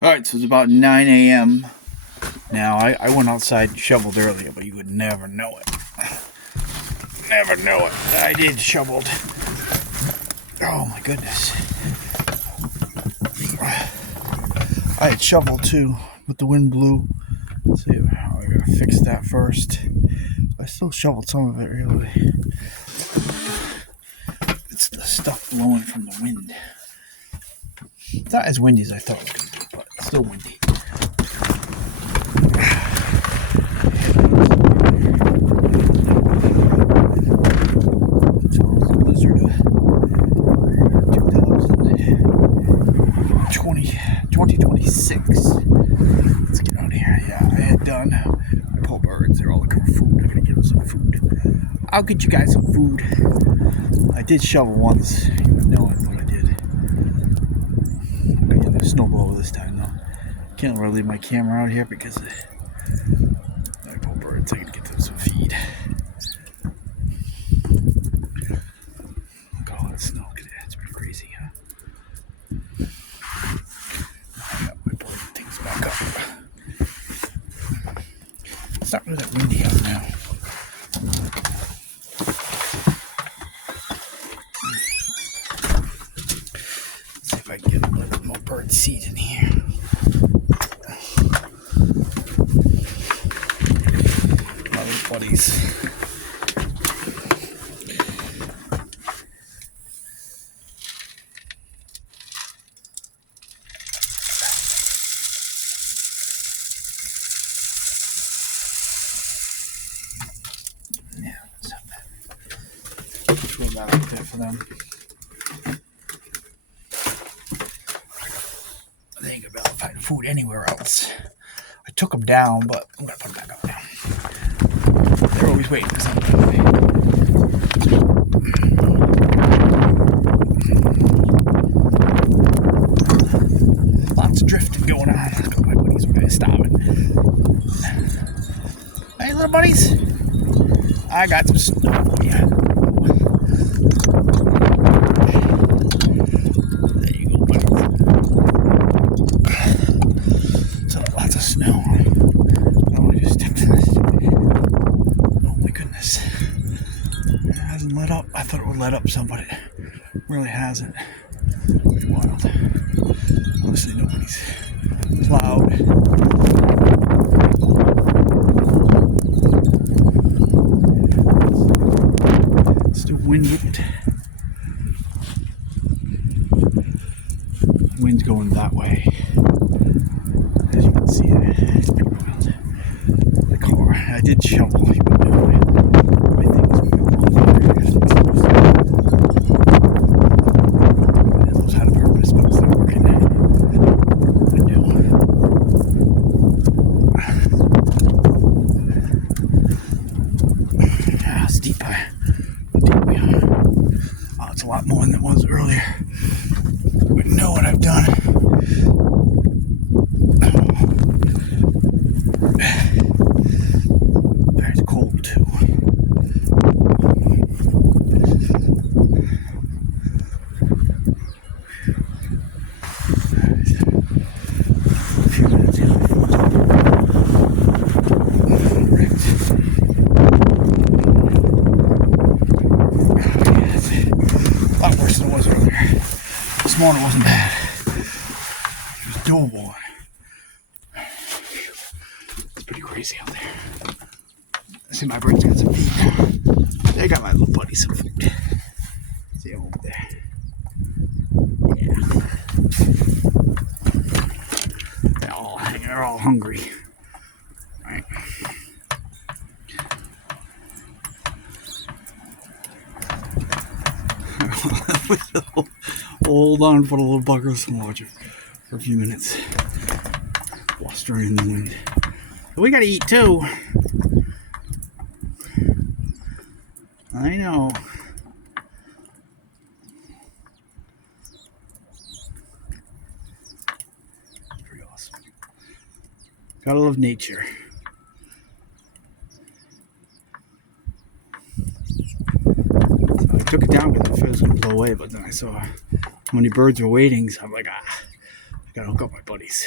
Alright, so it's about 9 a.m. now. I went outside and shoveled earlier, but you would never know it. Never know it. I did shoveled. Oh my goodness. I had shoveled too, but the wind blew. Let's see, I gotta fix that first. I still shoveled some of it, really. It's the stuff blowing from the wind. It's not as windy as I thought it was going to be, but it's still windy. Blizzard of 2026. Let's get out of here. Yeah, I had done my poor birds. They're all looking for food. I'm going to give them some food. I'll get you guys some food. I did shovel once, even knowing what I did. I'm going to get the snowblower this time, though. Can't really leave my camera out here because of my poor birds. I'm going to get them some feed. Look at all that snow. Look at that. It's pretty crazy, huh? I got my bird things back up. It's not really that windy out now. Let's see if I can get a little bit more bird seed in here. My little buddies. Yeah, let's have that. Throw that out there for them. They ain't gonna be able to find food anywhere else. I took them down, but I'm gonna put them back up now. They're always waiting for something. Lots of drifting going on. Let's go, my buddies. We're gonna stop it. Hey, little buddies. I got some snow. Yeah. There you go, buddies. So lots of snow. Oh, I just stepped in this. Oh my goodness. It hasn't let up. I thought it would let up some, but it really hasn't. It's wild. Obviously nobody's plowed. Still wind whipped. Wind's going that way. As you can see, it's pretty wild. The car. I did shovel. You would know it. My things would go on there. Those had a purpose, but it's not working. What do? Yeah, steep. Oh, it's a lot more than it was earlier. You wouldn't know what I've done. Very cold too. A few minutes in. A lot worse than it was earlier. This morning wasn't bad. It was doable. It's pretty crazy out there. I see my birds got some feed. They got my little buddy some food. See him over there. Yeah. They're all hanging. They're all hungry. Right. Hold on for the little buggers and watch it for a few minutes. Blustering in the wind. But we gotta eat too. I know. Pretty awesome. Gotta love nature. So I took it down because I thought it was gonna blow away, but then I saw how many birds were waiting, so I'm like, I Gotta hook up my buddies.